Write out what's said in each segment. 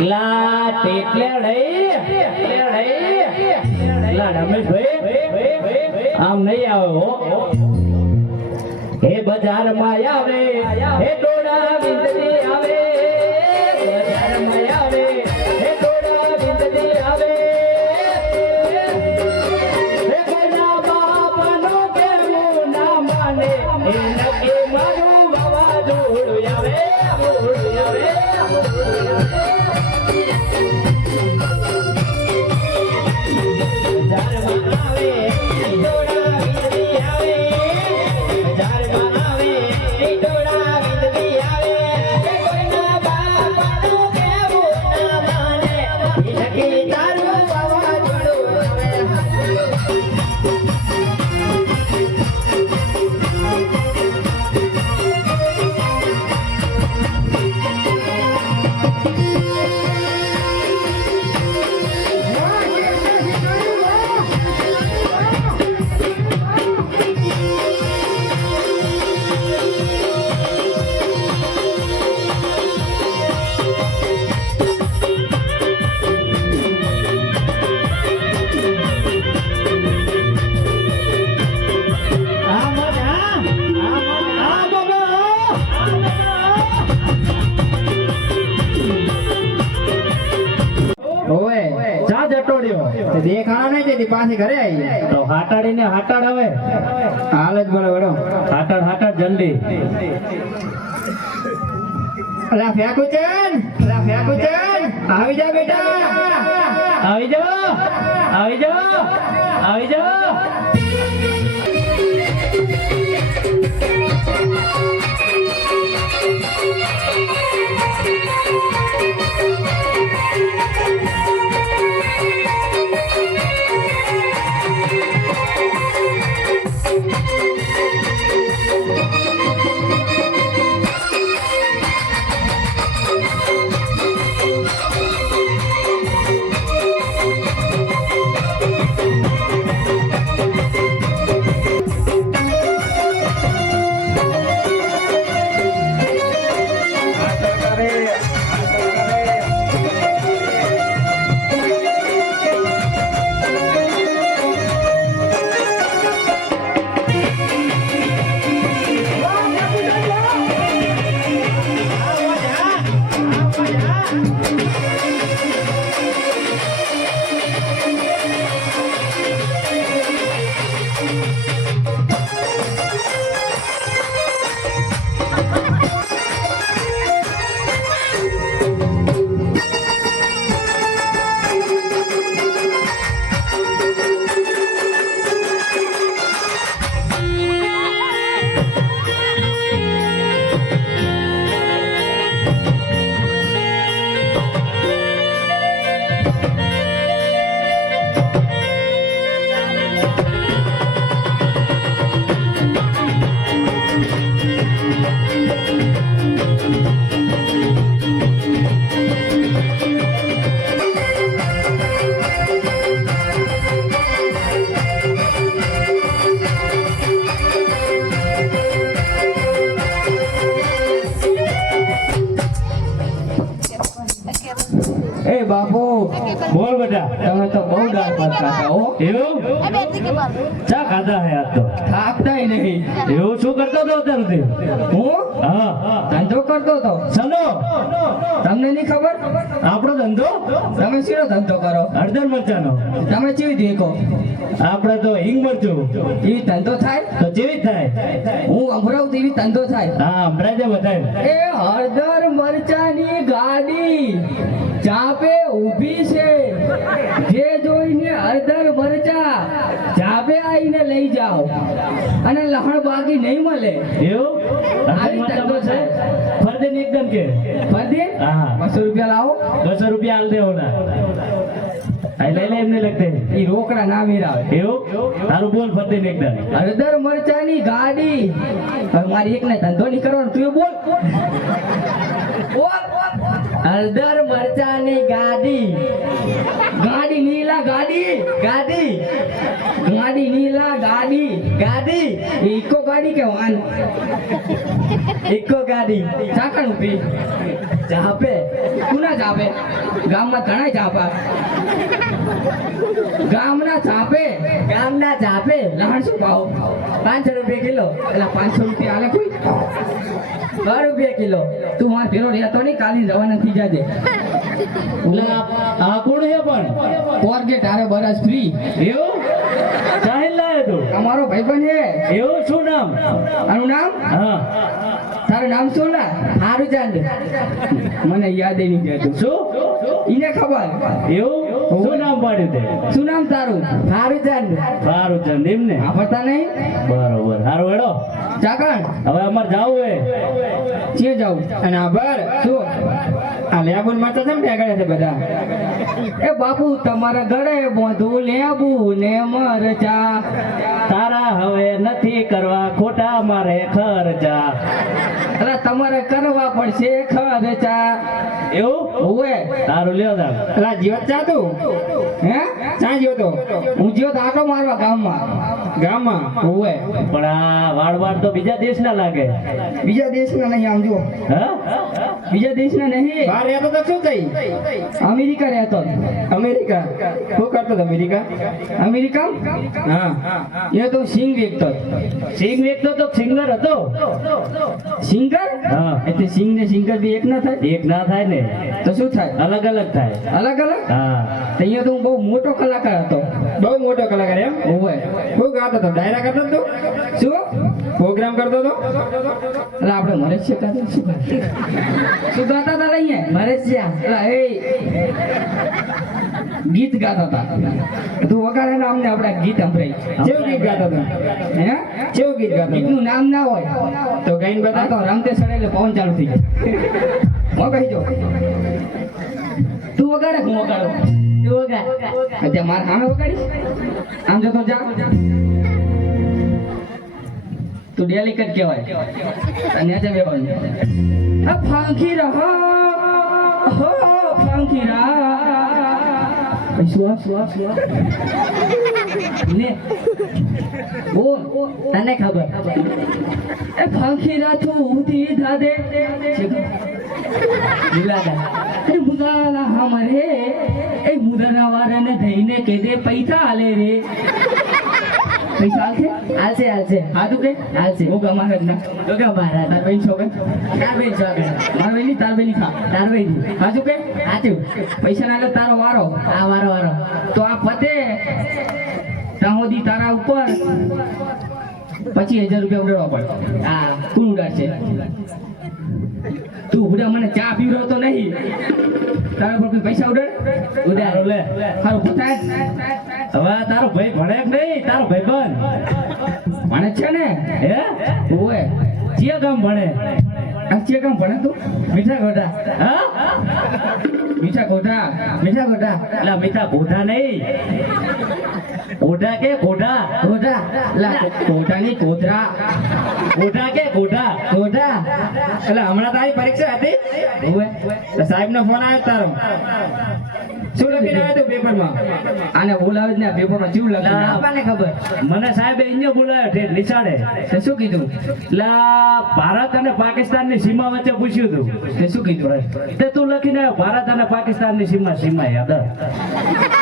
લા એટલે લા રમેશભાઈ આમ નહીં આવે હો હે બજાર માં આવે હે ડોડા વિંદની આવે બજાર માં આવે હે ડોડા વિંદની આવે હે કના બાપનો કેવું ના માને એ નકે મારું વાવાઝોડું આવે દેખાણા નહીં તે પાછી ઘરે આવી તો હાટાડીને હાટાડ હવે હાલ જ બોલો વડો હાટાડ જલ્દી અલા ફેકુચન આવી જા બેટા આવી જાઓ એ બાપુ બોલ બેટા તમે તો બહુ દાળ ભાત ખાતા હો એવું ચા ખાધા હે આજ તો થાકતાય નહીં એવું શું કરતો હતો અત્યારથી હું હા ધંધો કરતો હતો ચલો તમને નહીં ખબર આપણો ધંધો તમે શેનો ધંધો કરો હળદર મરચાનો તમે ચેવી દેખો આપણે તો હિંગ મરચું એવી ધંધો થાય તો જેવી થાય હું અમરાવ એવી ધંધો થાય હા હમણાં જ બતાય એ હળદર મરચાની ગાડી ચાપે ઊભી છે જે જોઈને હળદર મરચા ચાપે આવીને લઈ જાઓ અને લહણ બાકી નહીં મળે એવું આવી ધંધો છે ફરદે ને એકદમ કે ફરદે હા 200 રૂપિયા લાવો 200 રૂપિયા આલ દેવો ના આ લઈ લે એમને લગતે એ રોકડા ના મેરાવે એવું તારું બોલ ફરદે ને એકદમ હળદર મરચાની ગાડી હવે મારી એકને ધંધો નહીં કરવાનો તું બોલ હળદર મરચાની ગાડી ગાડી નીલા ગાડી ઇકો ગાડી કે વાન ઇકો ગાડી ચાકણ ઉભી ચાપે કોના ચાપે ગામમાં ઘણા ચાપા ગામના ચાપે ગામના ચાપે લહણ શું ભાવ 500 રૂપિયા કિલો એટલે 500 રૂપિયા આલે કોઈ 2 રૂપિયા કિલો તું માર ભેરો રહેતો નહીં કાલી રવાના થઈ જાજે ઓલા આ કોણ હે પણ કોર્ગેટ હારે બરસ ફ્રી એવું ચાહે લાયો તું અમારો ભાઈબંધ હે એવું શું નામ આનું નામ હા તારું નામ શું લા હારું ચાંદ મને યાદ નહીં રહેતું શું ઈને ખબર એવું શું નામ પાડ્યું તે શું નામ તારું હારું ચાંદ હારું ચાંદ એમ ને આવડતા નહીં બરોબર હારું હેડો ચાકણ હવે અમાર જાવું હે ચે જાઉં અને આભાર શું આ લેબુન માતા કેમ ટેગડે છે બધા એ બાપુ તમારા ગળે બોંધું લેબુ ને મરચા તારા હવે નથી કરવા ખોટા મારે ખર્ચા અરે તમારે કરવા પડશે ખર્ચા એવું ઓવે તારું લ્યો તાર પેલા જીવત ચા તું હે ચા જીવો તો હું જ્યો તો આટો મારવા ગામમાં ગામમાં ઓવે પણ આ વાળ તો બીજા દેશના લાગે બીજા દેશના નહીં આમ જુઓ હા બીજા દેશના નહીં બહાર રહેતો તો શું થઈ અમેરિકા રહેતો અમેરિકા શું કરતો હતો અમેરિકા અમેરિકા હા એ તો સિંગ વેચતો સિંગ વેચતો તો સિંગર હતો સિંગર હા. એટલે સિંગ ને સિંગર બી એક ના થાય એક ના થાય ને તો શું થાય અલગ અલગ થાય અલગ અલગ હા તો અહીંયા તો હું બહુ મોટો કલાકાર હતો બહુ મોટો કલાકાર એમ ઓવે શું ગાતો હતો ડાયરા કરતો હતો શું પ્રોગ્રામ કરતો હતો એટલે આપણે મરે છે કાં શું ગાતા હતા અહીંયા મરે છે એટલે એ ગીત ગાતા હતા તું વગાડે ને અમને આપણે ગીત સંભળાય કેવું ગીત ગાતો હતો હે કેવું ગીત ગાતો હતો ગીતનું નામ ના હોય તો ગાઈને આ બતા તો રમતે સડે એટલે પવન ચાલુ થઈ જાય હું કહી જો તું વગાડે હું વગાડું તું વગાડ અત્યારે મારે સામે વગાડીશ આમ જતો જા તું ડેલિકેટ કહેવાય અને આજે બેવાનું આ ફાંકી રહા હો ફાંકી રહા સુઆ ને બોલ તને ખબર એ ફાંકી રા તું ઉધી દાદે મુલાદા અરે મુદાલા હમરે એ મુદાના વારને ધઈને કે દે પૈસા આલે રે પૈસા આલશે હાલશે હા તું કે હાલશે. હું ગમાર જ ના તો કે મારા તાર બેન છોકર તાર બેન છોકરા માર બેની તાર બેની ખા તાર બેન હા તું કે સાચું પૈસા ના લે તારો વારો આ વારો તો આ પતે ત્યાં સુધી તારા ઉપર 25,000 રૂપિયા ઉડાડવા પડે હા કોણ ઉડાડશે તું ઉડા મને ચા પીવડાવતો નહીં તારા પર કોઈ પૈસા ઉડાડો લે તારો પોતા હવે તારો ભાઈ ભણે કે નહીં તારો ભાઈ બન મને છે ને હે ઓએ જે કામ ભણે આ છે કામ ભણે તું મીઠા ગોટા હા મીઠા કોઠા મીઠા ગોટા એટલે મીઠા ગોટા નહીં ગોટા કે ગોટા કોઠા લા કોઠાની કોથરા ગોટા કે ગોટા કોઠા એટલે હમણાં તારી પરીક્ષા હતી ઓએ તો સાહેબનો ફોન આવ્યો તારો શું લખીને આવ્યો તું પેપરમાં આને બોલાવે જ ને પેપરમાં જીવ લખી લા, આપણને ખબર મને સાહેબે અહીંયા બોલાયો ઠેઠ નિશાળે તે શું કીધું લા ભારત અને પાકિસ્તાનની સીમા વચ્ચે પૂછ્યું હતું તે શું કીધું તે તું લખીને આવ્યો ભારત અને પાકિસ્તાનની સીમા યાદ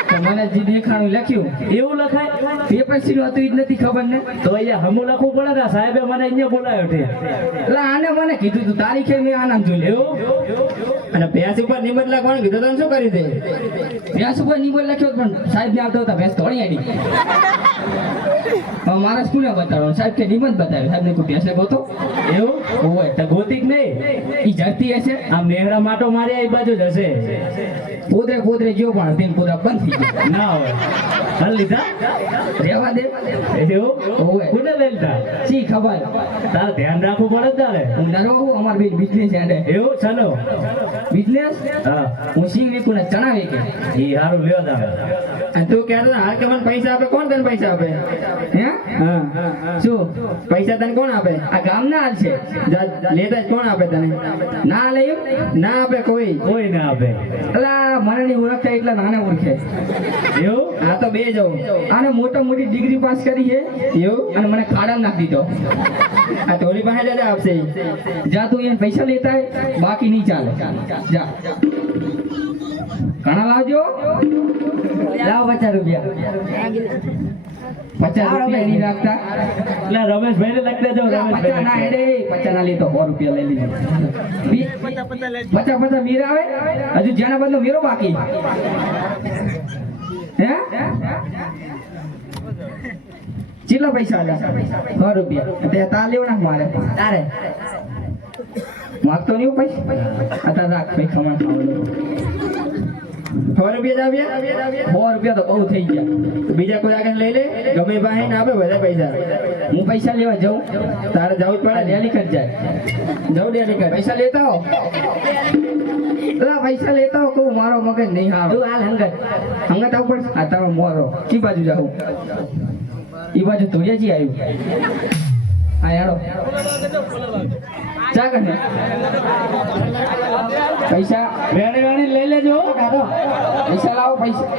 તો મને જે દેખાણું લખ્યું એવું લખાય પેપર સીનું હતું ઈ જ નથી ખબર ને તો અહીંયા હમું લખવું પડે ને સાહેબે મને અહીંયા બોલાયો ઠેઠ એટલે આને મને કીધું તું તારીખે મેં આ નામ જોઈ લેવું એવું અને ભેંસ ઉપર નિમત લખવાનું કીધું તને શું કરી દે ભેંસ ઉપર નિબલ લખ્યો પણ સાહેબ ને આવતો હતા ભેંસ તોડી આડી હવે મારા સ્કૂલે બતાડો સાહેબ કે નિબંધ બતાવ્યો સાહેબ ને કોઈ ભેંસ ને ગોતો એવું હોય તો ગોતિક નહીં ઈ જડતી હશે આ મેઘડા માટો મારી આ બાજુ જ હશે પોદરે ગયો પણ તેમ પૂરા બંધ થઈ ગયો ના હોય હાલ લીધા રહેવા દે એવું ઓવે. કોને લઈ લીધા શી ખબર તારે ધ્યાન રાખવું પડે ને તારે હું નરો હું અમાર બે બિઝનેસ હેડે એવું ચાલો બિઝનેસ હા હું સિંગ વિકુને ચણાવે કે એ હારું લ્યો તારે અને તું કહેતો હતો, હાલ કે મને પૈસા આપે કોણ તને પૈસા આપે હે હા શું પૈસા તને કોણ આપે આ ગામના હાલ છે લેતા જ કોણ આપે તને ના લઈ ના આપે કોઈ કોઈ ના આપે અલા મને નહીં ઓળખતા એટલા નાને ઓળખે એવું આ તો બે જવું આને મોટી ડિગ્રી પાસ કરી છે એવું અને મને ખાડા નાખી દીધો આ ટોલી પાસે જ આપશે જા તું એને પૈસા લેતા હોય બાકી નહીં ચાલે જા ઘણા લાવજો લાવ 50 રૂપિયા 50 રૂપિયા નહીં રાખતા એટલે રમેશભાઈને લખી દેજો પચાસ ના હેડે 50 ના લે તો 100 રૂપિયા લઈ લીધો 50 મીરા આવે હજુ જેના બદલો મીરો બાકી હે કેટલા પૈસા આલ્યા 100 રૂપિયા તે તા લેવના મારે તારે માગતો નહીં પૈસા અત્યારે રાખ ભાઈ ખમણ ખાવાનું 100 રૂપિયા જ આવ્યા 100 રૂપિયા તો બહુ થઈ ગયા બીજા કોઈ આગળ લઈ લે ગમે પાસે ને આપે બધા પૈસા હું પૈસા લેવા જાઉં તારે જવું જ પડે ડેલી કર જાય જવું ડેલી કર પૈસા લેતા હો પૈસા લેતા હો કહું મારો મગજ નહીં હારો તું હાલ હંગત આવું પડે આ તારો મોરો કી બાજુ જાઉં ઈ બાજુ ધોળિયાજી આવ્યું હા યારો ચા કરે પૈસા વેણી લઈ લેજો પૈસા લાવો પૈસા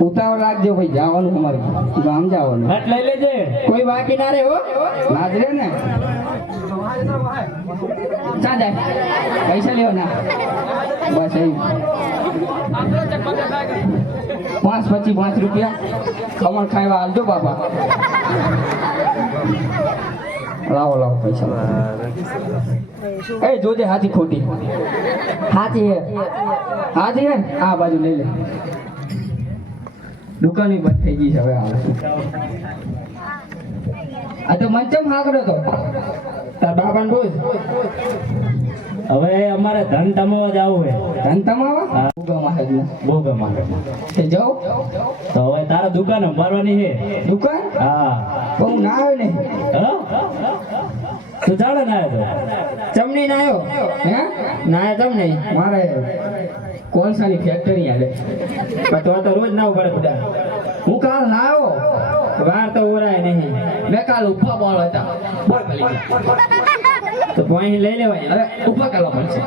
ઉતાવળ રાખજો ભાઈ જવાનું અમારે ગામ જવાનું હટ લઈ લેજે કોઈ બાકી ના રે હો નાજરે ને ચા જાય પૈસા લેવો ના બસ અહીં 5 રૂપિયા ખમણ ખાવા હાલજો બાપા લાવો પૈસા એ જોજે હાથી ખોટી હાથી હે આ બાજુ લઈ લે દુકાન બંધ થઈ ગઈ છે હવે આ તો મંચમ હાકડો તો તાર બાપાને પૂછ હવે અમારે ધન તમાવા જવું હે ધન તમાવા બહુ ગમાડે તે જાઓ તો હવે તારા દુકાન ભરવાની છે દુકાન હા બહુ ના આવે ને હા તું જાણે ના આવ્યો ચમની ના આવ્યો હે ના આવ્યો ચમ નહીં મારે કોલસાની ફેક્ટરી આવે પણ તો રોજ ના પડે બધા હું કાલ ના આવ્યો વાર તો ઓરાય નહીં મેં કાલ ઉભા બોલ હતા બોલ ભલી તો પોઈન્ટ લઈ લેવાય અરે ઉભા કરવા પડશે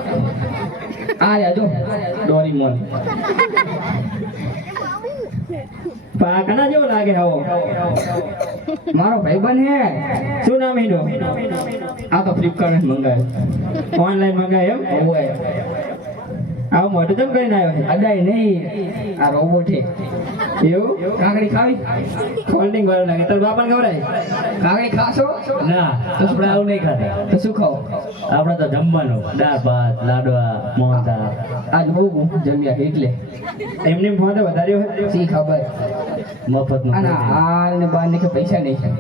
આ રે જો ડોરીમોન પાકના જેવો લાગે આવો મારો ભાઈબંધ હે શું નામ એનું આ તો ફ્લિપકાર્ટ મંગાવ્યો ઓનલાઈન મંગાય એમ ઓય આવું મોટું કેમ કરીને આવ્યો અડાઈ નહીં આ રોબોટ હે એવું કાકડી ખાવી ફોલ્ડિંગ વાળું લાગે તાર બાપાને ખવડાય કાકડી ખાશો ના આપણે આવું નહીં ખાતા તો શું ખાઓ આપણે તો જમવાનું દાળ ભાત લાડવા મોહનથાળ આજ બહુ જમ્યા એટલે એમને ફોન તો વધાર્યો હોય શી ખબર મફતનું અને હાલ ને બાર ને કે પૈસા નહીં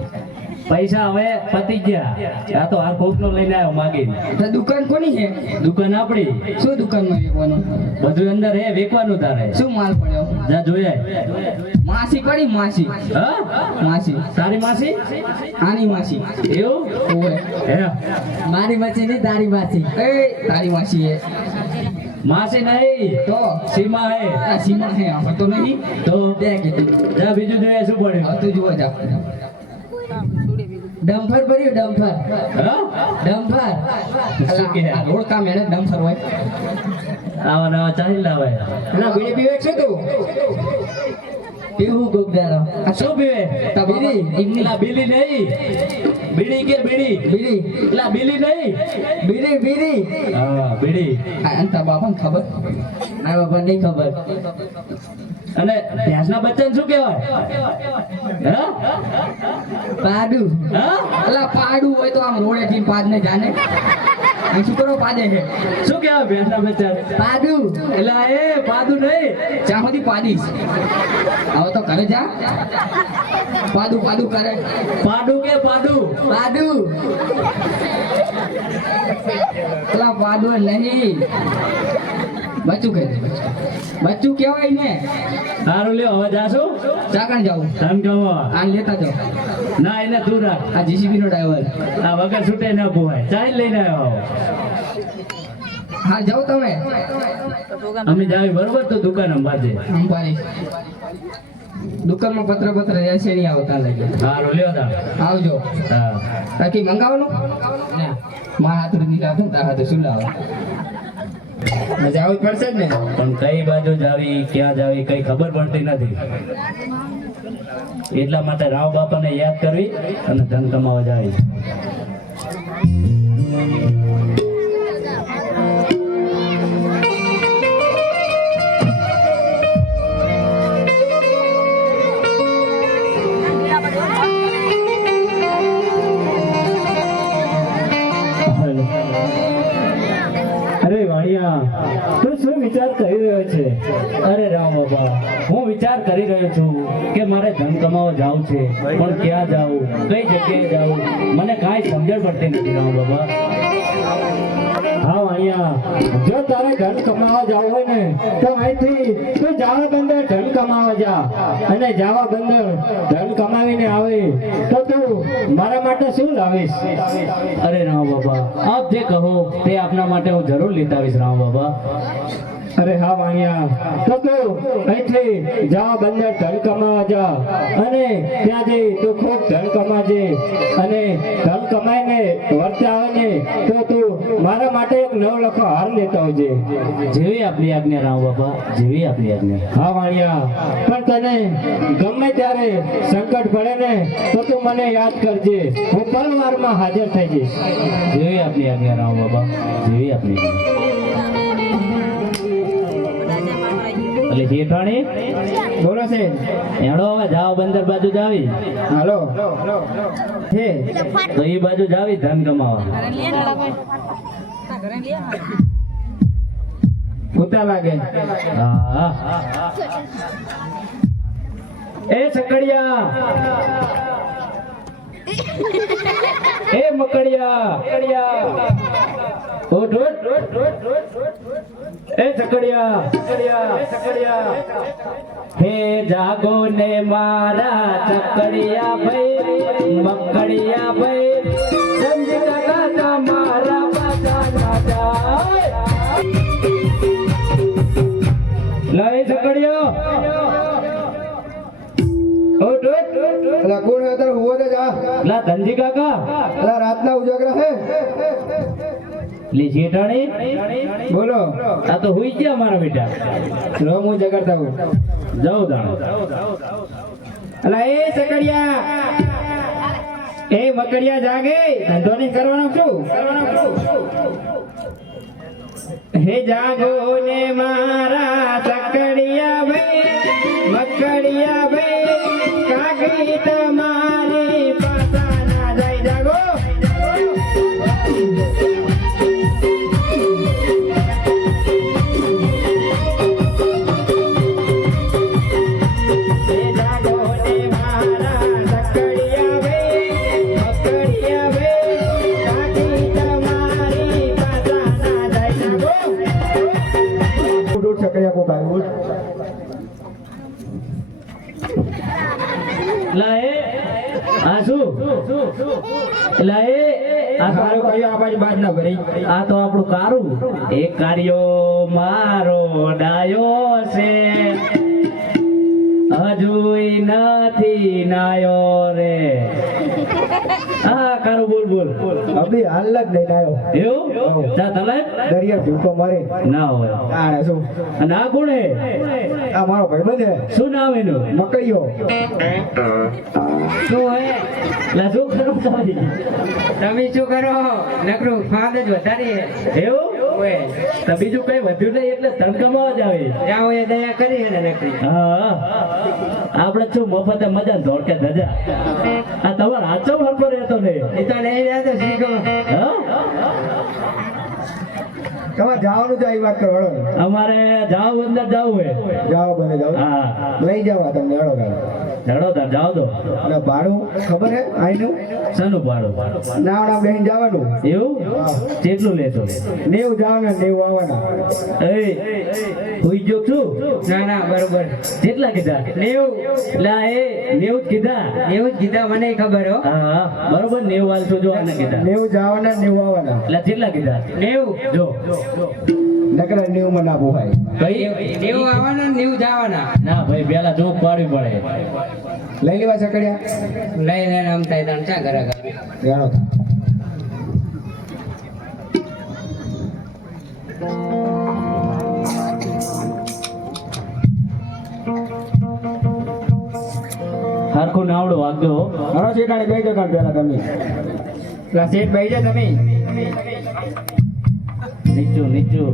પૈસા હવે પતી ગયા આ તો આ કોકનો લઈને આવ્યો માગીને તો દુકાન કોની છે દુકાન આપણી શું દુકાનમાં વેચવાનું બધું અંદર હે વેચવાનું તારે શું માલ પડ્યો જા જોયા માસી પડી માસી હા માસી તારી માસી આની માસી એવું ઓય હે મારી માસી નહીં તારી માસી એ તારી માસી હે માસી નહીં તો સીમા હે આ સીમા હે આપણે તો નહીં તો દે કીધું જા બીજું જોઈએ શું પડ્યું તું જુઓ જા ડમ્ફર ભર્યું ડમ્ફર હા ડમ્ફર શું કે? આ રોડ કામ એને ડમ્ફર હોય આવા નવા ચાલી લાવે ના બીડી પીવે છે તું પીવું ગોગદારો આ શું પીવે બીડી લા બીલી નહીં બીડી કે બીડી બીડી લા બીલી નહીં બીડી બીડી હા બીડી અંતા બાપાને ખબર ના બાપા નહીં ખબર અને ભેંસના બચ્ચાને શું કહેવાય હા પાડું હા અલા પાડું હોય તો આમ રોડે થી પાદ ને જાને અહીં શું કરો પાદે છે શું કહેવાય ભેંસના બચ્ચા પાડું એલા એ પાદું નહીં ચા સુધી પાડીશ હવે તો ઘરે જા પાડું પાડું કરે પાડું કે પાડું પાડું અલા પાડું નહીં બચ્ચું કહે બચ્ચું કહેવાય ને સારું લ્યો હવે જાશું ચાકણ જાવું ધન કમાવા આને લેતા જાઓ ના એને તું રાખ આ જીસીબી નો ડ્રાઈવર આ વગર છૂટે ના પોવાય ચાલ લઈને આવ્યો હા જાઓ તમે અમે જાવી બરોબર તો દુકાન અંબાજે અંબારી દુકાનમાં પત્ર રહેશે નહીં આવતા લાગે સારું લ્યો તા આવજો હા બાકી મંગાવવાનું ના મારા હાથ નહીં લાવતો તારા હાથે શું લાવો મજા આવવી પડશે જ ને પણ કઈ બાજુ જાવી ક્યાં જાવી કઈ ખબર પડતી નથી એટલા માટે રાવ બાપાને યાદ કરવી અને ધન કમાવા જાવી તું શું વિચાર કરી રહ્યો છે? અરે રામ બાબા, હું વિચાર કરી રહ્યો છું કે મારે ધન કમાવા જાવું છે, પણ ક્યાં જાવું, કઈ જગ્યાએ જાવું, મને કાંઈ સમજણ પડતી નથી રામ બાબા. હા વાણિયા, જો તારે ધન કમાવા જવું હોય ને તો અહીંથી તું જાવા બંદર ધન કમાવા જા, અને જાવા બંદર ધન કમાવીને આવે તો તું મારા માટે શું લાવીશ? અરે રામ બાબા, આપ જે કહો તે આપના માટે હું જરૂર લેતા આવીશ રામ બાબા. અરે હા વાણિયા, તો તું અહીંથી જાવા બંદર ધન કમાવા જા, અને ત્યાં જઈ તું ખૂબ ધન કમાજે, અને ધન કમાઈને વર્તે આવે ને તો તું મારા માટે એક નવલખો હાર લેતો આવજે. જેવી આપની આજ્ઞા રામ બાબા, જેવી આપની આજ્ઞા. હા વાણિયા, પણ તને ગમે ત્યારે સંકટ પડે ને તો તું મને યાદ કરજે, હું પલવારમાં હાજર થઈ જઈશ. જેવી આપની આજ્ઞા રામ બાબા, જેવી આપની આજ્ઞા. એટલે જેઠાણી બોલો છે એનો હવે જાવ બંદર બાજુ જાવી, હાલો હે તો એ બાજુ જાવી ધન કમાવા. ભૂતા લાગે. હા. એ સકડિયા, એ મકડિયા, ઉઠ ઉઠ. એ સકડિયા, હે જાગો ને મારા સકડિયા ભાઈ, મકડિયા ભાઈ, સમજી કાકા તમારા બાજા ના જાય. લા એ સકડિયો, ઉઠ ઉઠ. અલા કોણ હે તારે હુવો દે જા. લા ધનજી કાકા, અલા રાતના ઉજાગરા હે. લે જેઠાણી બોલો આ તો હુઈ ગયા મારા બેટા. લો હું જગાડતા હું. જાઓ દાણો. અલા એ સકડિયા, એ મકડિયા જાગે, ધંધો નહીં કરવાનો શું? હે જાગો ને મારા સકડિયા ભાઈ, મકડિયા ભાઈ, કાકી તમારી પાસા ના જાય. જાગો. હે જાગો ને મારા સકડિયા ભાઈ, મકડિયા ભાઈ, કાકી તમારી પાસા ના જાય. જાગો. ઉઠ સકડિયા કોક આવ્યું ઉઠ. લા એ આ શું? લા એ આ તો હારો કયો આ બાજુ બાજ ના ભરી. આ તો આપણું કારું. એ કાર્યો મારો ડાયો છે, હજુય નથી નાયો રે. હા કારું બોલ બોલ. અભી હાલ જ લઈને આવ્યો. એવું જા તલે દરિયા ઢૂકો મારી. ના હોય. આ શું? અને આ કોણ હે? આ મારો ભાઈબંધ હે શું નામ એનું? મકડીયો. શું હે? લા શું કરું તારી? તમે શું કરો? નકરું ફાદ જ વધારી. એવું તો બીજું કઈ વધ્યું નહીં એટલે તડકામાં જ આવે. જાઓ એ દયા કરી હે ને નકરી. હા આપણે શું મફતે મજા ધોળકે ધજા. આ તમારો હાચો હરકો રહેતો ને. એ તો નહીં રહેતો શીખો. હા તમારે જવાનું છે, એ વાત કરો હળો. અમારે જાવ અંદર જાવું હે. જાઓ બને જાઓ. હા લઈ જવા તમને હળો ગાડો. ધડો તાર જાવ દો. અને ભાડું ખબર હે આઈનું? શાનું ભાડું? નાવડા બેન જવાનું. એવું કેટલું લેશો? 90 જવાના 90 આવવાના. એ હુઈ ગયો છું. ના ના બરોબર. કેટલા કીધા? 90. લા એ 90 જ કીધા. એવું જ કીધા મને ખબર હો. હા બરોબર 90 વાલશો જો આને કીધા. 90 જવાના 90 આવવાના. લા કેટલા કીધા? 90. જો નકરા 90 માં ના પોહાય. ભાઈ 90 આવવાના 90 જવાના. ના ભાઈ પેલા જોક પાડવી પડે. લઈ લેવા સકડિયા. લઈ લઈને આમ થાય તાણ ચા ઘરે ઘરે. જાણો હરખું નાવડું વાગજો. હળો શેઠાણી બેજો કામ પેલા તમે. પેલા શેઠ ભાઈ છે તમે. નીચું નીચું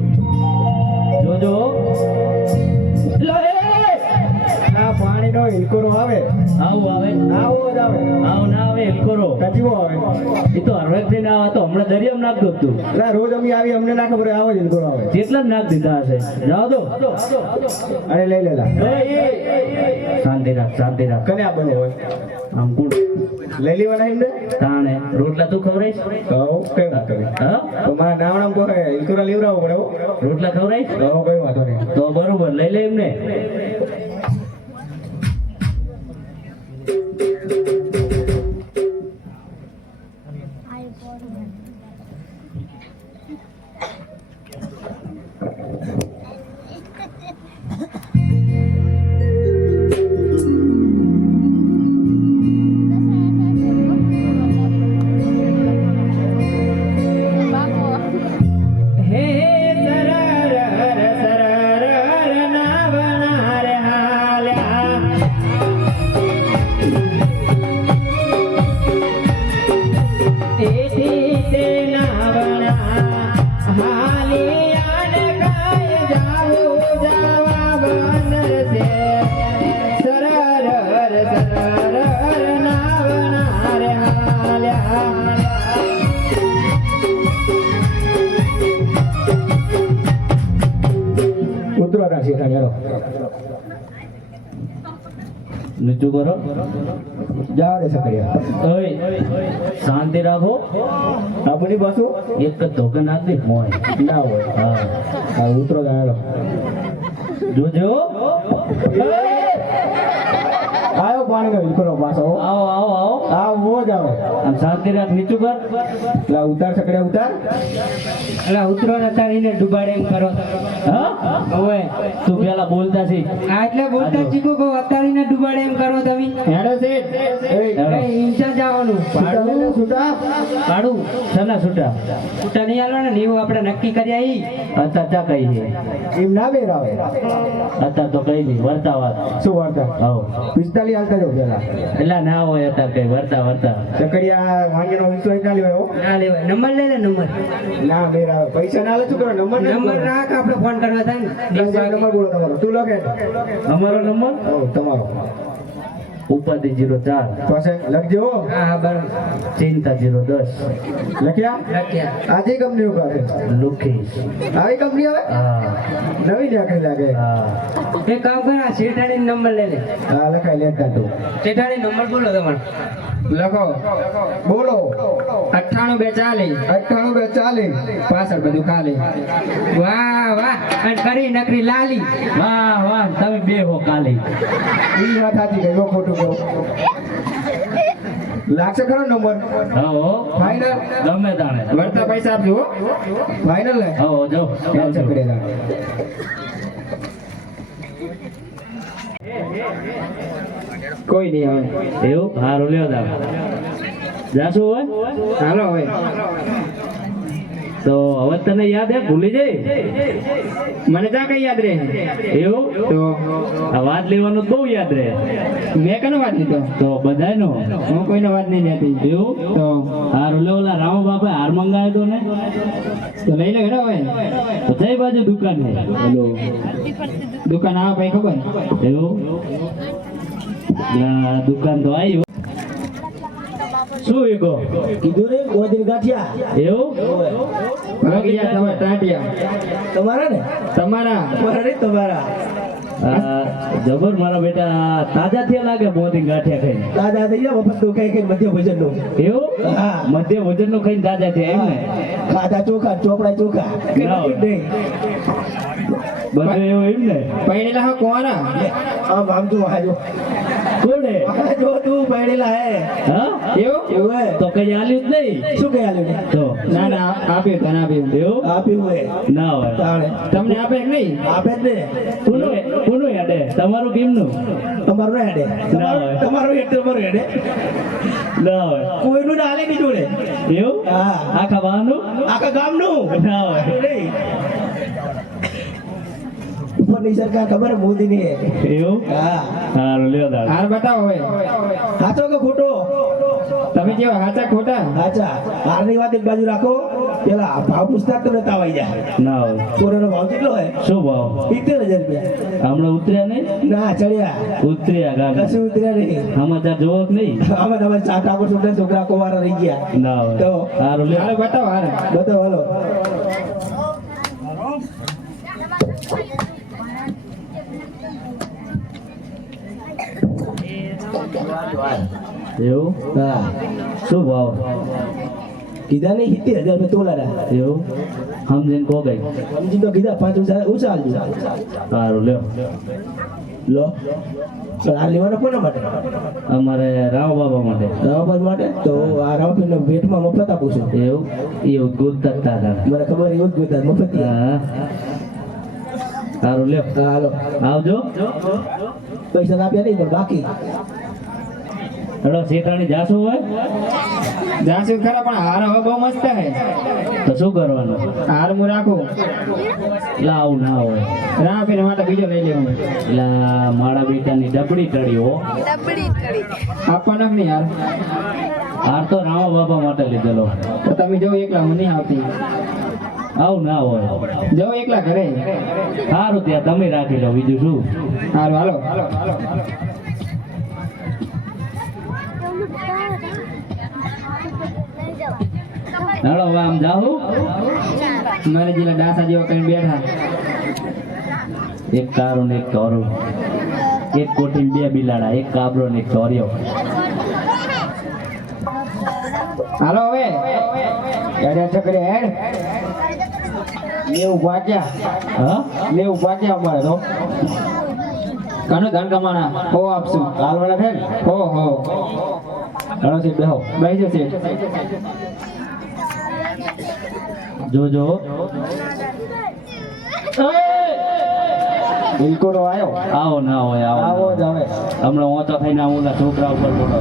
જોજો. લા એ! આ પાણી નો ઇલકોરો આવે આવું આવે આવો જ આવે આવ ના આવે એલકોરો કચીવો આવે એ તો હરવેકથી ના આવે તો હમણાં દરિયામાં નાખ દો તું એટલે રોજ અમે આવી અમને ના ખબર હોય, આવો જ ઇલકોરો આવે કેટલા નાખ દીધા હશે જાઓ દો અરે લઈ લેલા શાંતિ રાખ શાંતિ રાખ કને આપવાનું હોય આમ કોણ લઈ લેવાના એમને તાણે રોટલા તું ખવડાઈશ તો કઈ વાત કરી હા તો મારા નાવડામાં કહે ઇલકોરા લેવડાવો પડે હો. રોટલા ખવડાઈશ તો કઈ વાંધો નહીં તો બરોબર લઈ લે એમને હે સરર સરર નાવણા રે હાલ્યા એથી તે નાવણા હાલિયા ને કાય જાવું જાવા બનર છે સરર સરર નાવણા રે હાલ્યા ઉતરો રાખી હેલો નીચું કરો જાવ દે સકડિયા ઓય શાંતિ રાખો આપણી પાછું એક જ ધોકે નાખ દે મોય ના હોય હા હા ઉતરો હેલો જોજો આવ્યો પાણી નો ઇલકોરો પાછો આવો આવો આવો આવો જ આવે આમ શાંતિ રાખ નીચું કર એટલે ઉતાર સકડિયા ઉતાર એટલે ઉતરો નતા એને ડુબાડે એમ કરો હા હવે તું પેલા બોલતા છી આ એટલે બોલતા ચીકુ કો અતારીને ડુબાડે એમ કરો તમે હેડો શેઠ એ ઇન્ચાર્જ આવવાનું પાડું સુટા કાઢું સના છૂટા છૂટા નહીં આલવાના ને એવું આપણે નક્કી કરી આવી અત્યાર ચા કઈ છે એમ ના બેર આવે અત્યાર તો કઈ નહીં વર્તા વાત શું વાર્તા આવો 45 હાલતા જાવ પેલા એટલે ના હોય અત્યારે કઈ વર્તા વર્તા સકડિયા વાંગીનો વિશ્વાસ ના લેવાયો ના લેવાય નંબર લઈ લે નંબર ના બેર આવે પૈસા ના લે શું કરો નંબર નંબર રાખ આપણે ફોન કરવા થાય ને નંબર બોલો તમારો તું લખે અમારો નંબર તમારો ઉપાધિ 04 પાસે લખજો હો. હા હા બરાબર ચિંતા 010 લખ્યા લખ્યા આજે કંપની કરે લુખીશ આવી કંપની આવે હા નવી નાખી લાગે હા એક કામ કર આ શેઠાણી નંબર લઈ લે હા લખાય લેટ કાઢો શેઠાણી નંબર બોલો તમારો લખો બોલો 98 98 પાછળ બધું ખાલી વાહ વાહ અને કરી નકરી લાલી વાહ વાહ તમે બે હો કાલી ઈ વાત સાચી ગઈ ખોટું કહું લાગશે ખરો નંબર હો ફાઇનલ ગમે તાણે વર્તા પૈસા આપજો હો. ફાઇનલ ને હો જો યાદ પકડેલા કોઈ નહીં આવે એવું હારું લ્યો તાર જાશું હોય હાલો હવે તો હવે તને યાદ હે ભૂલી જાય મને જા કઈ યાદ રહે એવું તો આ વાત લેવાનું બહુ યાદ રહે મેં કનો વાત લીધો તો બધાયનો હું કોઈનો વાત નહીં લેતી એવું તો હારું લે ઓલા રામો બાપે હાર મંગાવ્યો તો ને તો લઈ લે હેડો હવે તો કઈ બાજુ દુકાન ને હેલો દુકાન આવે ભાઈ ખબર એવું ના, દુકાન તો આવી શું ઈકો કીધું ને ગોદરી ગાંઠિયા એવું વાગિયા તમારા ટાટિયા તમારા ને તમારા તમારા ને તમારા જબર મારા બેટા તાજા થયા લાગે મોદી ગાંઠિયા ખાઈને દાદા દઈએ મફત નું કઈ કઈ મધ્ય ભોજન નું એવું હા. મધ્ય ભોજન નું ખાઈને તાજા થયા એમ ને ખાધા ચોખા ચોપડા ચોખા ના હોય. નહીં બધું એવું એમ ને પૈણેલા હા કોના આમ આમ તું વાજો કોને જો તું પડેલા હે હા એવું એવું હે તો કઈ આલ્યું જ નહીં શું કહે આલ્યું તો ના ના આપ્યું તને આપ્યું એવું આપ્યું હે ના હોય તાણે તમને આપે કે નહીં આપે જ ને કોનું યાદે તમારું કેમનું તમારું ના હેડે ના હોય. તમારું હેડ તમારું હેડે ના હોય કોઈનું ના હાલે નહીં જોડે એવું હા. આખા બહારનું આખા ગામનું ના હોય નહીં ઉપરની સરકાર ખબર મોદી ની એવું હા સારું લ્યો દાદા હાર બતાવો હવે સાચો કે ખોટો તમે કેવા હાચા ખોટા સાચા હારની વાત એક બાજુ રાખો પેલા ભાવ પૂછતા જ તમને તાવ આવી જાય ના હોય. કોરોનો ભાવ કેટલો હોય શું ભાવ? 70,000 રૂપિયા હમણાં ઉતર્યા નહીં? ના ચડ્યા ઉતર્યા ગાડી. કશું ઉતર્યા નહીં સમાચાર જોવો કે નહીં? અમે તમારે ચા ટાકો છોકરા કોવારા રહી ગયા ના હોય. તો સારું લે. હાલો બતાવો હારે બધો હાલો એવું? હા શું ભાવ? કીધા નહીં 70,000 રૂપિયા તોલાના એવું? સમજીને કહો કઈ. સમજી તો કીધા 5,000 ઓછા આલજો સારું લ્યો. લો તો આ લેવાનો કોના માટે અમારે રાવ બાબા માટે. રામાભાઈ માટે તો આ રામાભાઈને ભેટમાં મફત આપું છું એવું? એ ઉદ્ગુતતા હતા. મને ખબર એવું જ ગુજરાત મફત હા. સારું લ્યો. હા હાલો આવજો. પૈસા તો આપ્યા નહીં પણ બાકી હેડો શેઠાણી જાશું હોય જાસુ ખરા પણ હાર હવે બહુ મસ્ત હે તો શું કરવાનું? હાર હું રાખું લાવ ના હોય. રામભાઈ માટે બીજો લઈ લેવું એટલે મારા બેટાની ડબડી ટળી હો. આપવાના કે નહીં યાર હાર તો રામા બાબા માટે લીધેલો. તો તમે જો એકલા મને નહીં આવતી આવું ના હોય. જાઓ એકલા ઘરે સારું ત્યાં તમે રાખી લો, બીજું શું. હાલો હાલો હેડો હવે આમ જાઉં. મારે જેલા ડાસા જેવા કરીને બેઠા એક કારો ને એક ટોરો, એક કોઠી બે બિલાડા, એક કાબરો ને એક ટોરિયો. હાલો હવે હેડ છકરે હેડ લેવું વાગ્યા હા લેવું વાગ્યા અમારે તો કાનો ધન કમાણા હો આપશું હાલવાના છે ને હો હો હેડો છે બેહો. બેસજો છે જોજો. બિલકુલ આવ્યો આવો ના હોય આવો આવો. જ હવે હમણાં ઓછો થઈને આવું ઓલા છોકરા ઉપર બોલો.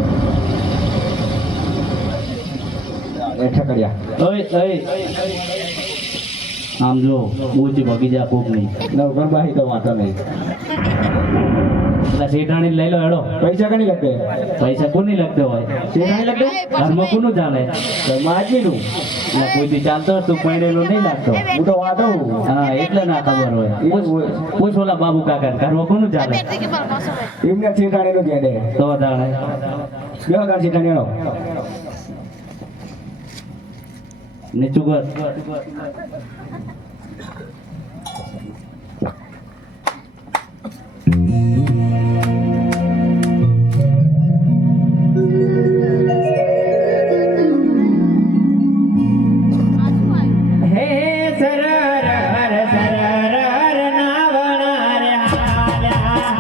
બેઠા કર્યા ઓય ઓય આમ જો ઊંચી બગીચા કોક નહીં. નવગણ બાહી તો વાંધો નહીં એટલે શેઠાણી લઈ લો હેડો. પૈસા કણી લખે પૈસા કોની લગતો હોય? શેઠાણી લખે ઘરમાં કોનું ચાલે? માજીનું એટલે કોઈથી ચાલતો હોય તું પૈણેલો નહીં લાગતો. હું તો વાંધો હા એટલે ના ખબર હોય. પૂછ ઓલા બાબુ કાકા ઘરમાં કોનું ચાલે એમને શેઠાણીનું કહે દે તો જાણે. બેહો તાર શેઠાણી હેડો નીચું કર. હે સરર હર સરર હર નાવણા રે હાલ્યા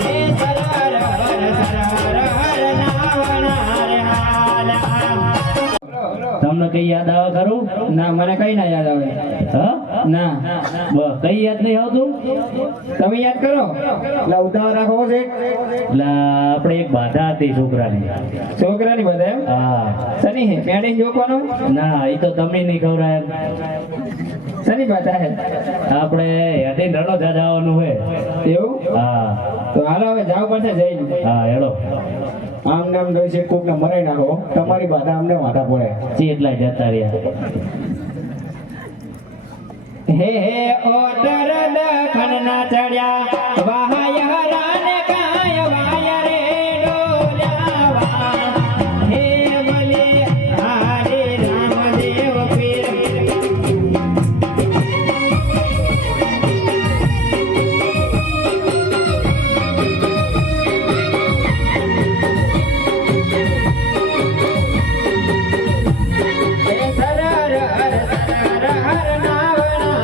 હે સરર હર સરર હર નાવણા રે હાલ્યા તમને કઈ યાદ આવે ખરું? ના મને કઈ ના યાદ આવે હા ના કઈ યાદ નહીં આવતું? તમે યાદ કરો લા ઉતાવળ રાખો છે એટલે આપણે એક બાધા હતી છોકરાની. છોકરાની બધા એમ હા સની હે પેડી જોવાનો ના એ તો તમે નહીં ખવડાય. સની બાતા હે આપણે હેઠી રણો જવાનું હોય. એવું હા તો હાલો હવે જાવ પડશે જઈને હા હેડો. આમ નામ ગઈ છે કોક ને મરાઈ નાખો તમારી બાધા અમને માથા પડે ચી એટલા જતા રહ્યા. હે હે ઓતર દખન ના ચડ્યા વાહય હરાન કાય વાય રે ડોલ્યા હે બલે હારે રામદેવ પીર હે સરર હર સરર હર નાવણા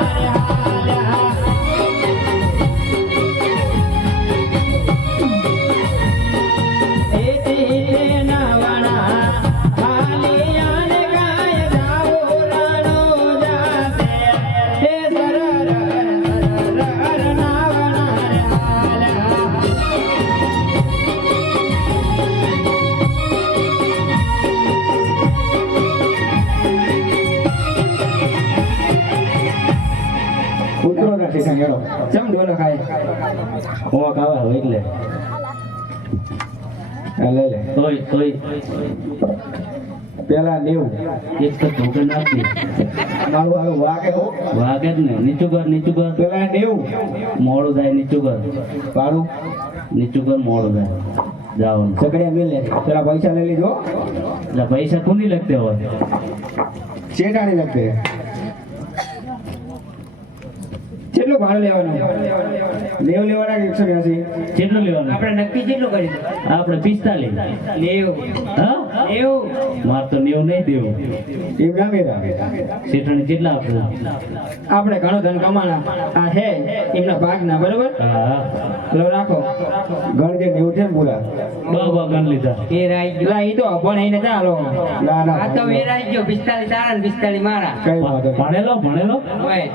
રે હાલ્યા ચમ ડોલો ખાય હોવા ખાવા હોય એટલે આ લે લે ઓય ઓય પેલા 90 એક તો ધોકે નાખી મારું હારું વાગે હો વાગે જ ને નીચું કર પેલા 90 મોડું થાય નીચું કર પાડું નીચું કર મોડું થાય જાવાનું સગડ્યા મિલ લે પેલા પૈસા લઈ લીધો એટલે પૈસા કોની લખતે હોય ચેટાણી લખતે કેટલું ભાડું લેવાનું 90 લેવાના કે 180 કેટલું લેવાનું આપણે નક્કી કેટલું કરી આપણે 45 હા એવું માર તો 90 નહીં દેવું એમ ના મેરા શેઠાણી કેટલા આપશે આપણે ઘણો ધન કમાણા આ હે એમના ભાગના બરોબર હા લો રાખો ગણ કે 90 છે ને પૂરા બાબા ગણ લીધા એ રાઈ ગયો એ તો અભણ એને ચાલો ના ના આ તો વેરાઈ ગયો 45 તારા ને 45 મારા કઈ વાંધો નહીં. ભણેલો ઓય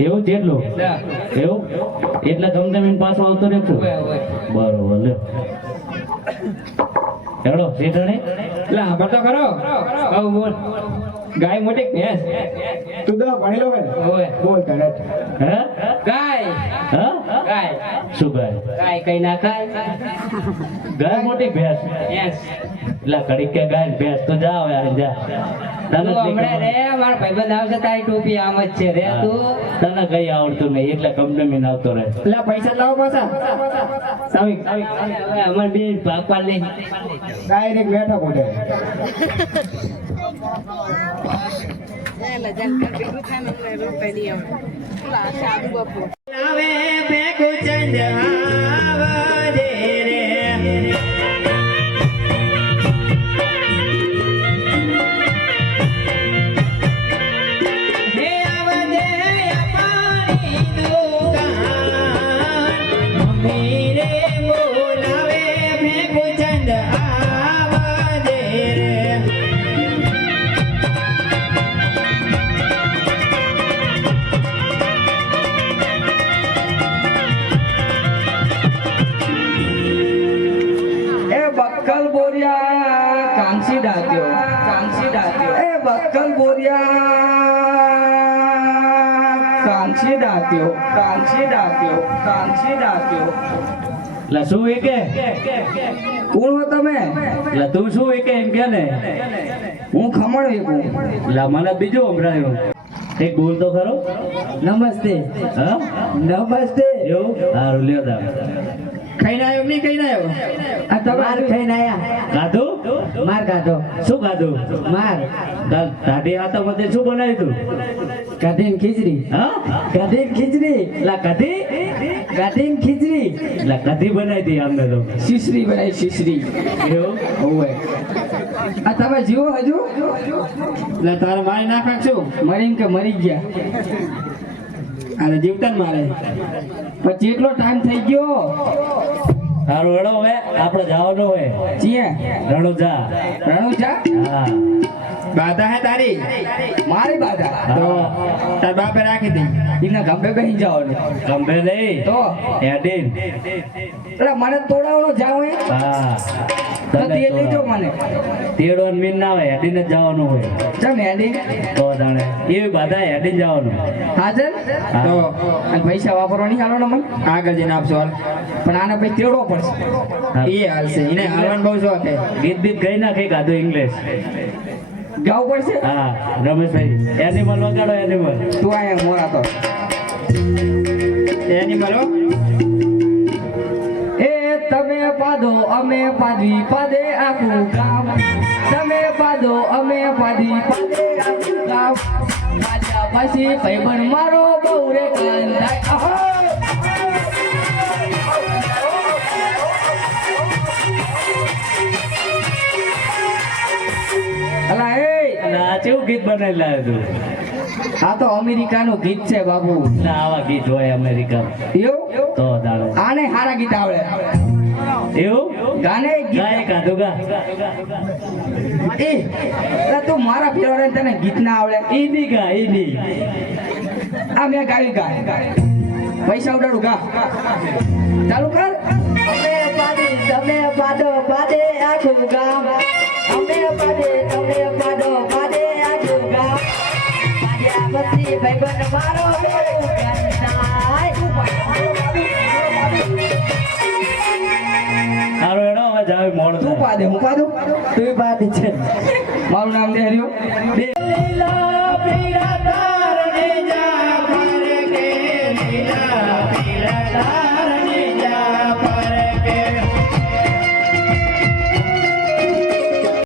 એવું જેટલું જા એવું એટલે તમને એમ પાછો આવતો રહેજો ઓય ઓય બરોબર લ્યો હેડો શેઠાણી લા ભરતો કરો આવ બોલ ગાય મોટી કે ભેંસ તું તો ભણેલો હે ને? ઓય બોલ તરત હે ગાય હા ગાય શું ગાય ગાય કઈ ના ખાય ગાય મોટી ભેંસ ભેંસ એટલે ઘડીક કે ગાય ને ભેંસ તો જા હવે આ જા તને તું જ હમણાં નહીં રે મારા ભાઈબંધ આવશે તારી ટોપી આમ જ છે રે તું ખબર. તને કઈ આવડતું નહીં એટલે કંપની આવતો રહે લા પૈસા લાવો પાછા સાવી હવે અમાર બે ભાગ પાડ લે ડાયરેક્ટ બેઠો મોઢે આવે ભેગો ચંદ આવજે રે હે આવજે અમારી દુકાન મમ્મી રે બોલાવે ભેગો ચંદ આવજે રે એ બક્કલ બોરિયા કાંસી ડાક્યો એ બક્કલ બોરિયા કાંસી ડાક્યો એટલે શું એ કે કોણ હો તમે એટલે તું શું એ કે એમ કે ને હું ખમણ વેકું એટલે મને બીજું સંભળાયું એક બોલ તો ખરો નમસ્તે હા નમસ્તે એવું સારું લ્યો તા ખાઈને આવ્યો નહીં ખાઈને આવ્યો આ તમારે ખાઈને આયા ખાધું માર ખાધો શું ખાધું માર તાટી આતા મતે શું બનાવ્યું તું ગાધીન ખીચડી હા ગાધીન ખીચડી એટલે કઢી ગાધીન ખીચડી એટલે કઢી બનાવી હતી અમને તો શીશરી બનાવી શીશરી એવું ઓવે આ તમે જીવો હજુ એટલે તારે મારી નાખા શું મરીને કે મરી ગયા અરે જીવતા મારે પણ જેટલો ટાઈમ થઈ ગયો સારું હેડો હવે આપણે જવાનું હોય જીએ રણુજા રણુજા હા બાધા હે તારી મારી બાધા તો તાર બાપે રાખી દી એમના ગંભે કહી જવાનું ગંભે નહીં તો એડિન એટલે મને તોડાવવાનો જાવ હે હા તો તે લેજો મને તેડવાનું મીન ના હોય એડિન જ જવાનું હોય ચમ હેડી તો જાણે એવી બાધા એડિન જવાનું હાજર હા. તો અને પૈસા વાપરવાની હાલો ને મને આગળ જઈને આપશો હાલ પણ આને પછી તેડવો પડશે એ હાલશે એને હાલવાનું બહુ શોખ છે ગીત બીત ગઈ નાખે ગાધું ઇંગ્લિશ ગાવું પડશે હા રમેશભાઈ એનિમલ વગાડો એનિમલ તું આયા મોરા તો એનિમલ હો એ તમે પાદો અમે પાદી પાદે આખું ગામ તમે પાદો અમે પાદી પાદે આખું ગામ પાદા પછી ભાઈબંધ મારો બહુ રે કાંદા અલા એ અને આ કેવું ગીત બનાવી લાવ્યો તું આ તો અમેરિકાનું ગીત છે બાબુ એટલે આવા ગીત હોય અમેરિકા એવું તો જાણે આને હારા ગીત આવડે એવું ગાને ગીત ગાય કાધું ગા એ અલા તું મારા ફેરવાને તને ગીત ના આવડે ઈ ની ગા ઈ ની આ મેં ગાવી ગા પૈસા ઉડાડું ગા ચાલુ કર અમે પાડી તમે પાડો પાડે આખું ગામ અમે પાડે તમે પાડો પાડે આખું ગામ પાડ્યા પછી ભાઈબંધ મારો બહુ હારો એનો હવે જાવે મોડ તું થાય. રે હર્યો બે લીલા પીળા તારને જા ભર કે લીલા પીળા તાર